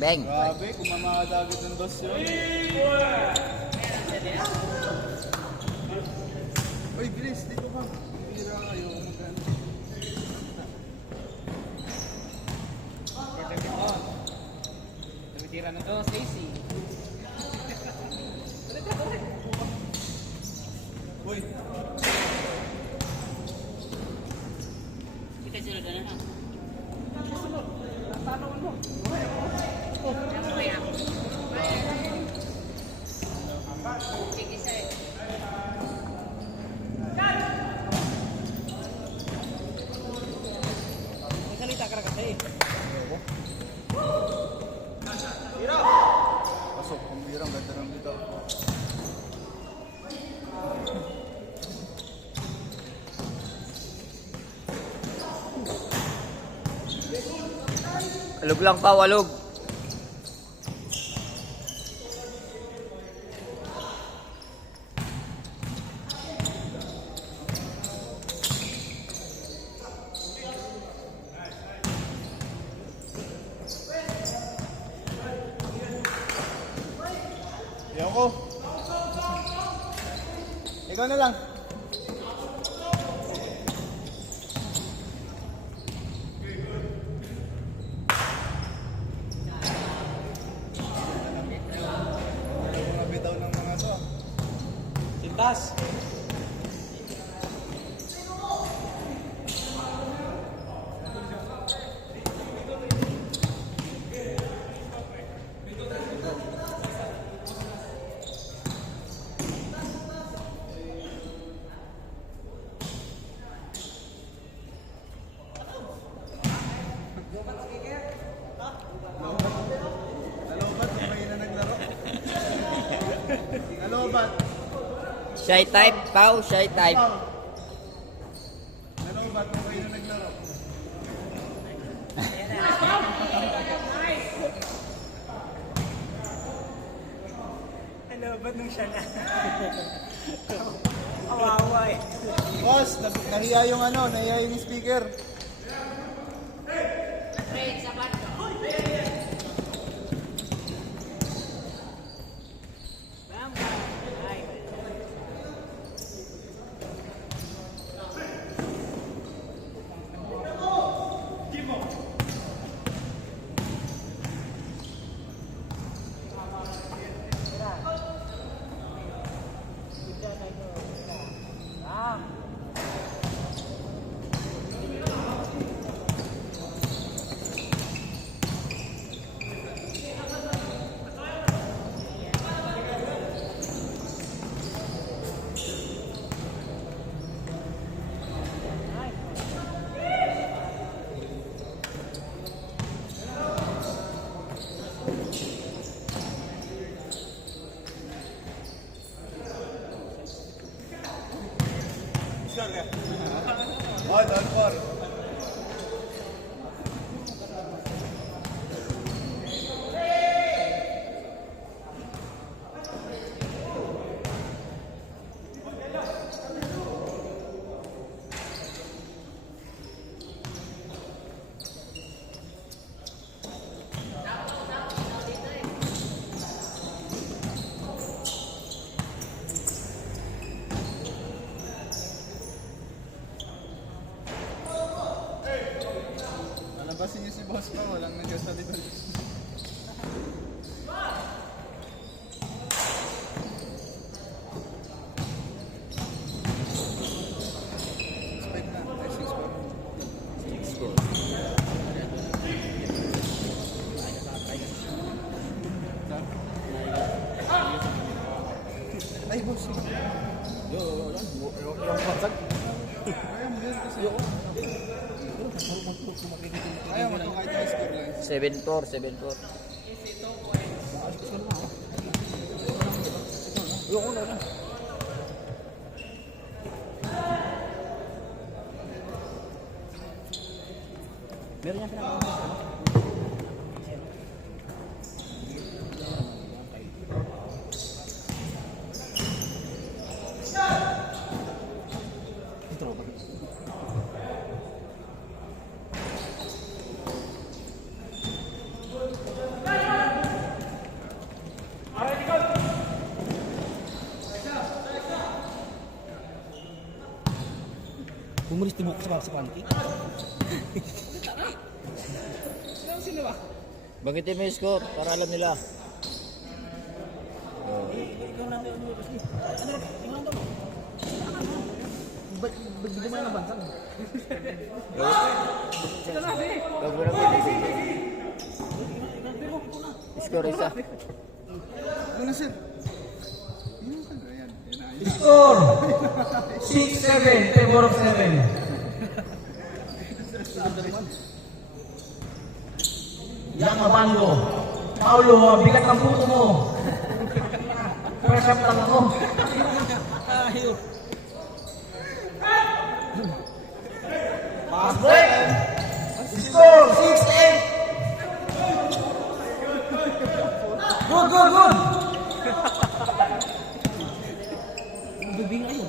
beng. Grabe, kung mamakadagit ng dos yun. Uy, bilis, dito ba? Pira kayo, magkano. Tumitira na to, Stacy. Uy, Kita sila doon na. Salita ka kasi. pasok, ang birang, ganda ng bitaw. Alog lang pa, walog. Ayaw ko. Ikaw na lang. Mga bitaw ng mga to. Sintas. Nalobat, may na naglaro. Nalobat. Shy type, pau, shy type. Nalobat, may na naglaro. Ano, ba't nung siya na? Awawa eh. Boss, nahiya yung nahiya yung speaker. Oh, don't worry. Alabasin niyo si boss pa, walang nagsasalita. Expect na, ay 6-4. Ay, boss. Yung pagsag. Kaya mo yun kasi. Ayaw mo ito kahit may score line. 7-4, 7-4. Ayoko na. Meron yan pinaka. Umulis tibok sa pancake. Sino ba? Bagitin mo yung score para alam nila. Ikaw na tayo umulis. Ano? Tingnan daw. Ba't di mo na nabansang? Ito na, sige. Wag mo na bibigyan. Score isa. Ano sir? Yun ka na yan. Score 6-7, favor of 7. Yakabando. Paulo, bigat ang puto mo. Press up lang ako. Ayaw. Pass break. Score 6-8. Good, good, good. Bibing ayaw.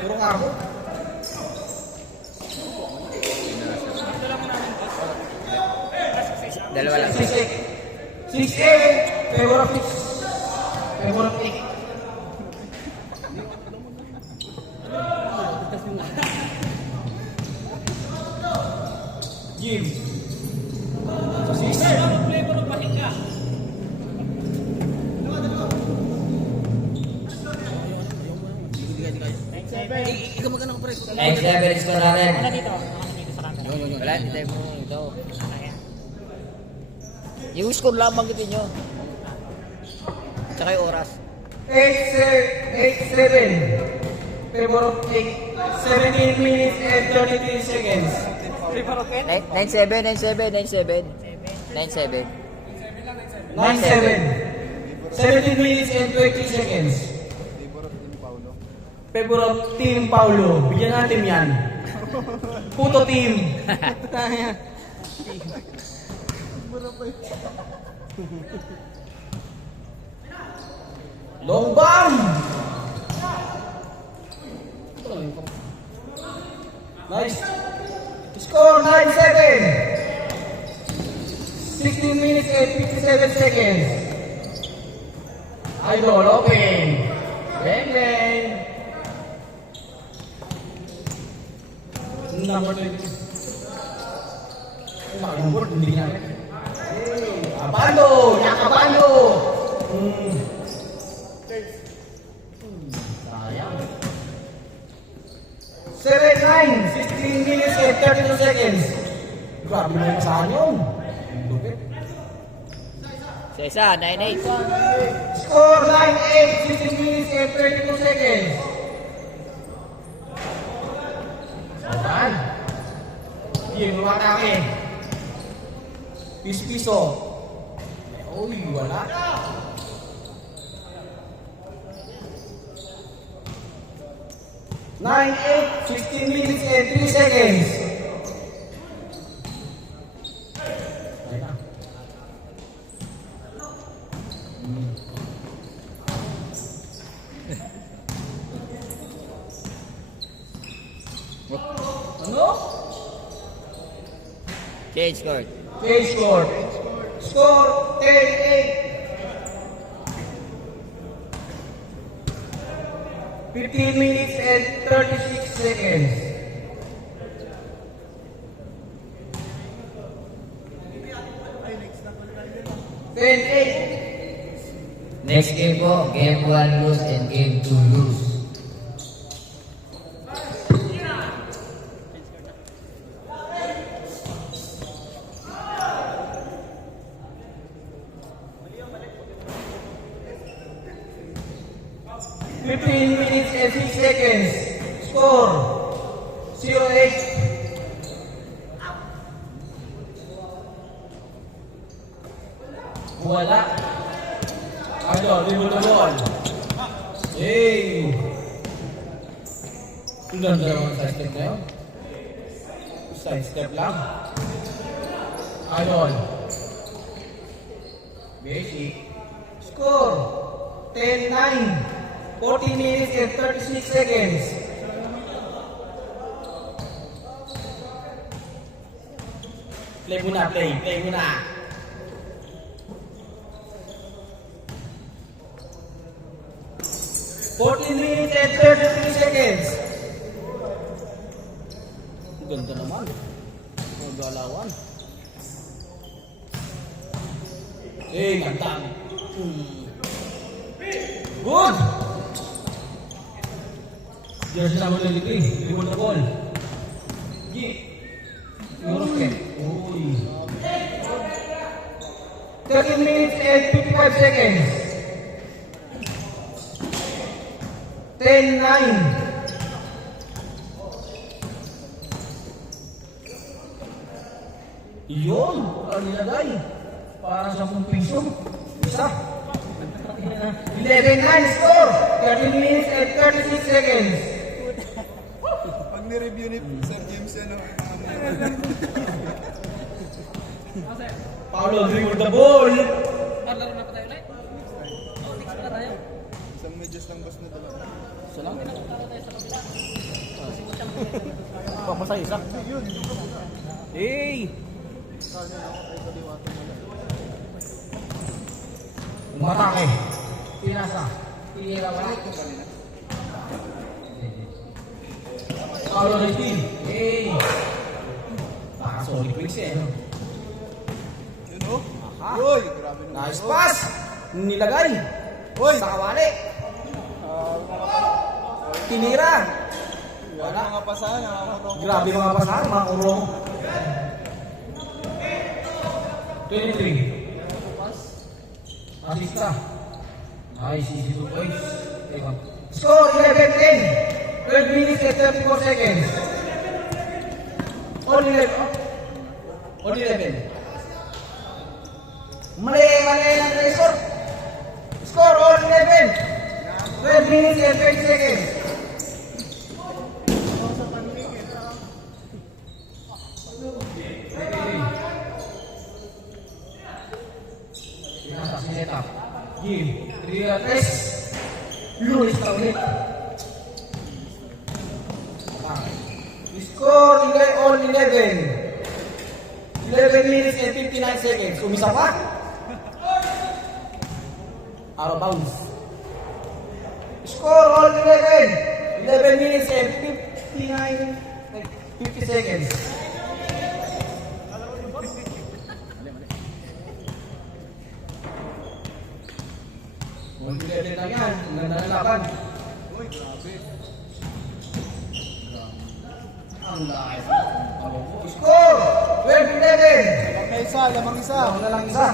Puro karbo. Dalawa lang. 6-8. 6-8. Favor of 6. Favor of 8. Jim. So 6. Ikaw magkano ka pre? Next level score natin. Dito sa camera. Wala, hindi mo ito. Yung score lang banggitin nyo. Tsaka yung oras. 8-7. Favor of 8. 17 minutes and 33 seconds. 9-7, 9-7, 9-7. 9-7. 9-7. 17 minutes and 20 seconds. Favor of Team Paulo. Bigyan natin yan. Puto team. Long bomb. Nice. Score 9-7. 16 minutes and 57 seconds. Idol, open. Bang, bang. Number 20. Number, hindi nga. Abando! Yakabando! Sayang. 7-9, 16 minutes and 32 seconds. Grabe na yung kasahan yun. Lupit. Sa isa, 9-8. Score 9-8, 16 minutes and 32 seconds. Saan? Hindi, lumatake. Piso-piso. Uy, wala. Nine, 8, 16 minutes and 3 seconds. Ano? Change score. Change score. Score 10-8. 15 minutes and 36 seconds. Next game po, game 1 lose and game 2 lose. Minutes and 6 seconds. Score 0-8. Wala. Ano, limon. Hey! Ang ganda naman sa step na yun. Side step lang. Ayun. Basic. Score 10-9. 40 minutes and 36 seconds. Play muna, play. Play muna. 14 minutes and 33 seconds. Ganda naman. Galawan. Ganda. Good! Jersey number 23. Reward the ball. Euroscape. Uy. 13 minutes and 55 seconds. 10-9. Yun, ang nilagay. Parang 10 piso. Isa. 11-9 score. 13 minutes and 36 seconds. Pag ni-review ni Sir James yan, Paulo, dribble the ball. Laro na pa tayo ulit. Oh, next pala tayo. isang medyas lang bas na dalawa. So lang. Papasay isa. Hey! Umatake. Pinasa. Pinira wala. Paulo, 19. Hey. Baka solid quick siya. Yun o. Uy, grabe naman. Nice pass. Nilagay. Uy. Sa kawali. Tinira. Wala mga pasahan, nakakurong. Grabe mga pasahan, mga kurong. 23. Asista. Nice, easy to points. Score 11-10. 12 minutes and 34 seconds. All 11. All 11. Mali lang tayo score. Score all 11. 12 minutes and 20 seconds. Setup. Game. 3-3. Luis na ulit. Score all 11. 11 minutes and 59 seconds. Umisa pa. Out of bounds. Score all 11. 11 minutes and 50 seconds. Multi-level lang yan. Ang ganda ng laban. Uy, grabe. Ang lakas. Score! 12-11. Lamang na isa, lamang isa. Ako na lang isa.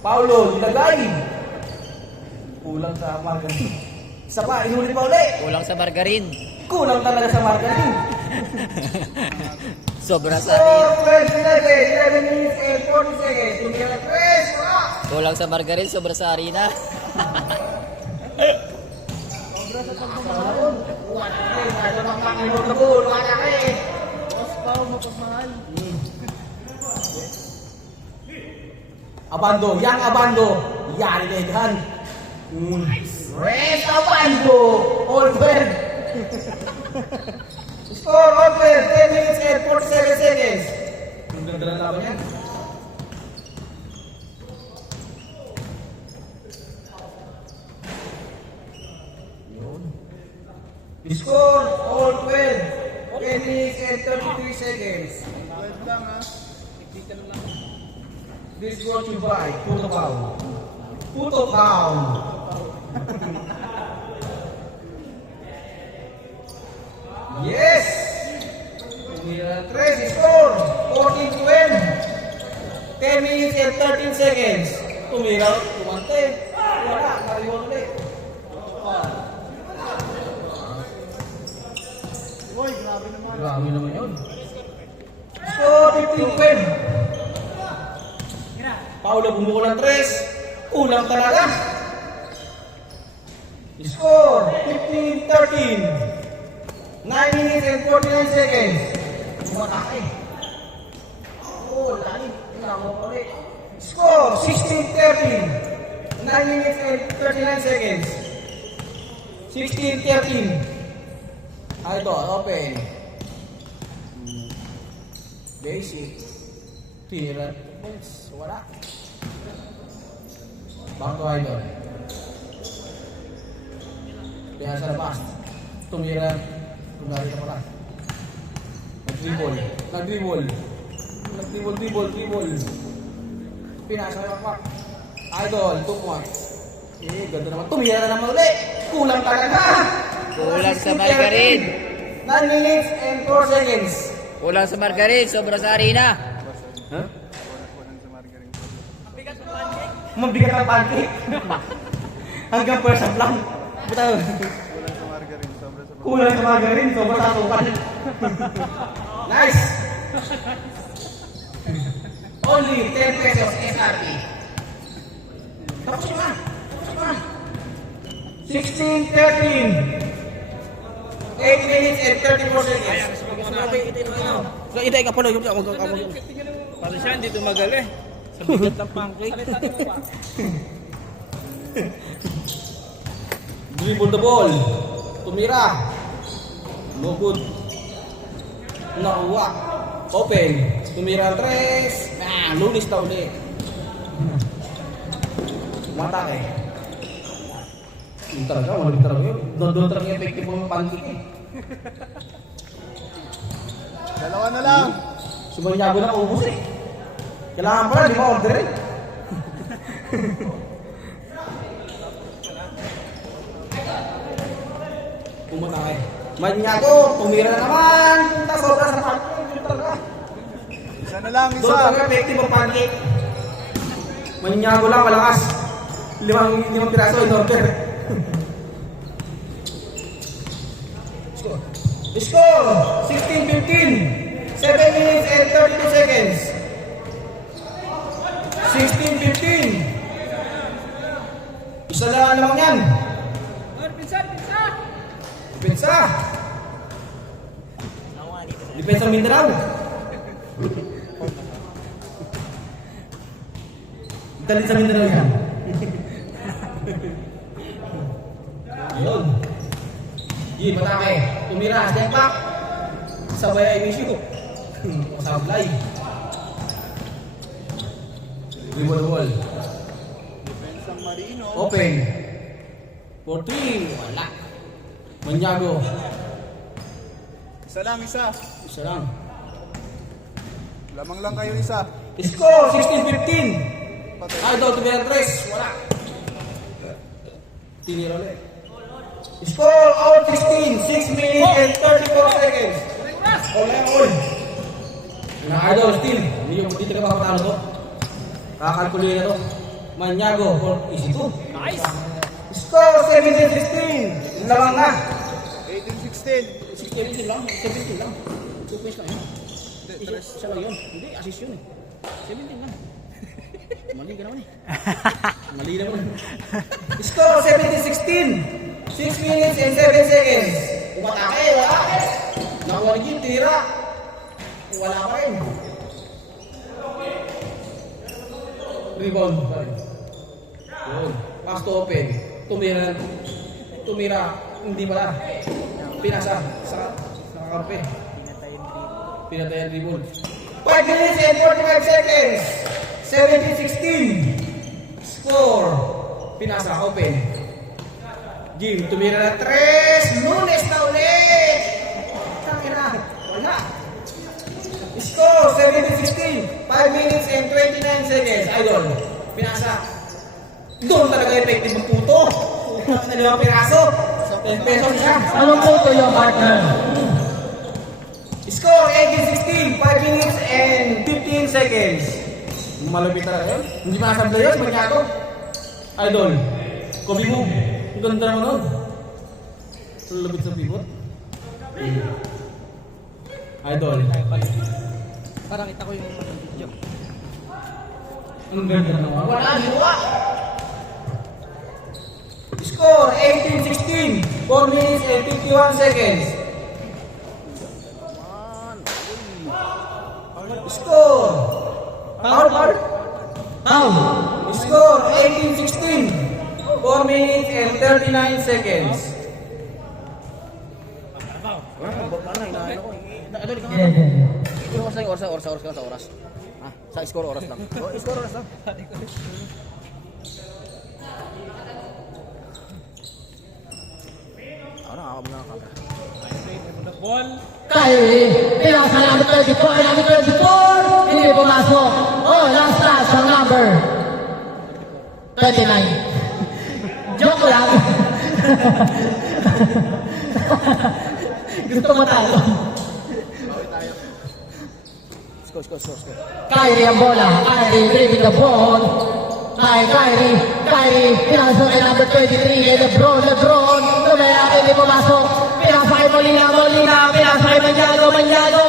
Paulo, nilagay. Kulang sa margarine. Isa pa, inulit pa ulit. Kulang sa margarine. Kulang talaga sa margarine. Sobra sa Score 12-11. 11 minutes and 40 seconds. Tumira press. Kulang sa margarine, sobra sa harina. Abando, yang abando. Yari legan. Rest abando. All fair. Score all fair. 10 minutes and 47 seconds. Ang ganda ng laban yan. Score all 12. 10 minutes and 33 seconds. 12 lang ha. This is what you buy. Puto Pound. Puto Pound. Yes! Tres score. 14-12. 10 minutes and 13 seconds. Tumira. Tumante. Wala. Kariwan ulit. Uy, grabe naman. Grabe naman yun. Score 15-12. Paulo bumuko ng 3. Kulang talaga. Score 15-13. 9 minutes and 49 seconds. Umatake. Oh, lali. Score 16-13. 9 minutes and 39 seconds. 16-13. Ito, open. Basic. Tira. Wala. Back to idol. Kaya sa labas. Tumira. Tumari ka pala. Nag-dribble. Nag-dribble. Pinasa ka pa. Idol, 2 points. Ganda naman. Tumira na naman ulit. Kulang talaga. Kulang sa margarin. 9 minutes and 4 seconds. Kulang sa margarin. Sobra sa harina. Huh? Mabigat ang pancake. Hanggang pwersa lang. Bitaw. Kulang sa margarin, sobra sa asukal. Nice! Only 10 pesos SRP. Tapos na. 16-13. 8 minutes and 34 seconds. Itay ka pala. Para siya, hindi tumagal eh. Sa bigat ng pancake. Dribble the ball. Tumira. No good. Nakuha. Open. Tumira 3. Lunis na ulit. Matake. Yung talaga, walang talaga yun. Doon talaga yung effective ng pancake eh. Dalawa na lang. Sumanyago na kaubos eh. Kailangan pala, di ba order eh. Pumatake. Manyago, tumira na naman. Punta sobra sa pancake. Isa na lang, Doon isa. talaga effective ang pancake. Manyago lang, malakas. 5 piraso in order. Score 16-15. 7 minutes and 32 seconds. 16-15. Isa lang naman yan. Depensa. Depensa Mindanao. Dalit sa Mindanao yan. Yun. Yun, matake. Tumira, step back. Sabay ay issue. Sablay. Dribble wall. Defensa Marino. Open. 14. Wala. Manyago. Isa lang, isa. Isa lang. Lamang lang kayo isa. Score 16-15. Idol, tumira 3. Wala. Tinira ulit. Score all 16. 6 minutes and 34 seconds. All and all. Na Idol, still. Hindi ka makapatalo to. Kakalkuloy na to. Manyago for easy 2. Nice! Score 17-16. Lamang na. 18-16. 17 lang. 17 lang. 2 points lang yun. Isa lang yun. Hindi, assist yun eh. 17 lang. Mali ka naman eh. Mali naman. Score 17-16. 6 minutes and 7 seconds. Umatake, wala. Nakuha rin, tira. Wala pa rin. Rebound pa rin. Yun. Pass to open. Tumira. Hindi pala. Pinasa. Sa kakampi. Pinatayan dribble. 5 minutes and 45 seconds. 17-16. Score. Pinasa. Open. Jim, tumira na 3. Lunes na ulit. Tangina. Wala. Score 17-16. 5 minutes and 29 seconds. Idol. Pinasa. Doon talaga effective ng puto. Na 5 piraso. 10 pesos siya. Anong puto yung partner? Score 18-16. 5 minutes and 15 seconds. Malapit talaga yun. Hindi makasabla yun. Manyago. Idol. Kobe move. Ang ganda naman nun. Lapit sa pivot. Idol. Parang kita ko yung video. Ang ganda naman. Wala, ginawa. Score 18-16. 4 minutes and 51 seconds. Score. Foul. Score 18-16. 4 minutes and 39 seconds. Oras. Sa score oras lang. Score oras lang. Hawakan mo na ang camera. Ball. Kyrie, pinasa number 34, number 34, hindi pumasok. Oh, last pass ang number 29. Joke lang. Gusto mo talo. Score. Kyrie ang bola. Kyrie dribbling the ball. Kyrie, pinasok kay number 23, kay Lebron, lumayap, hindi pumasok. Pinasa kay Molina, pinasa kay Maniago,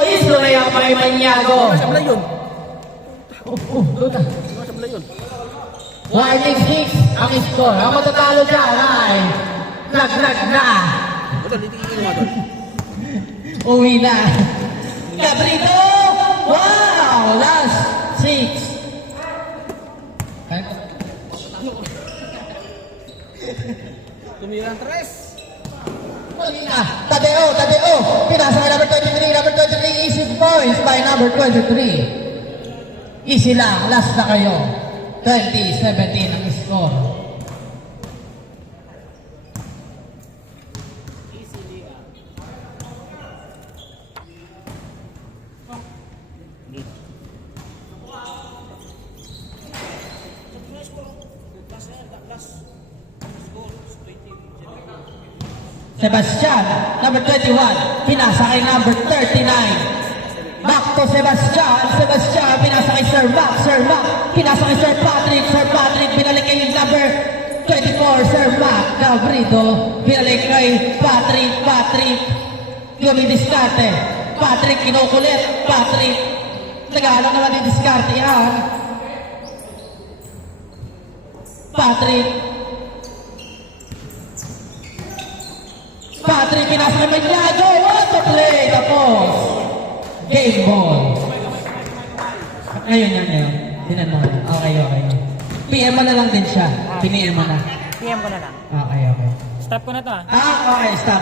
is lumayap kay Maniago. Sabla yun. Luta. Sabla yun. Winding 6 ang score. Ang matatalo dyan ay nag na. Ito, litigin mo doon. Uwi na. Cabrito! Wow! Last 6. Tumira ang tres. Molina, Tadeo, pinasa kay number 23, easy points by number 23. Easy lang, last na kayo. 20-17 ang score. Sebastian, number 21, pinasa kay number 39. Back to Sebastian, pinasa kay Sir Mac, pinasa kay Sir Patrick, binalik kay number 24, Sir Mac, Gabrido, binalik kay Patrick, dumidiskarte, Patrick, kinukulit, nag-aalang naman yung diskarte yan. Patrick, pinasa kay Maniago, what a play, tapos. Game ball. Ngayon. Tinan mo. Okay. PM mo na lang din siya. PM mo na. PM ko na lang. Okay. Stop ko na to ah. Okay, stop.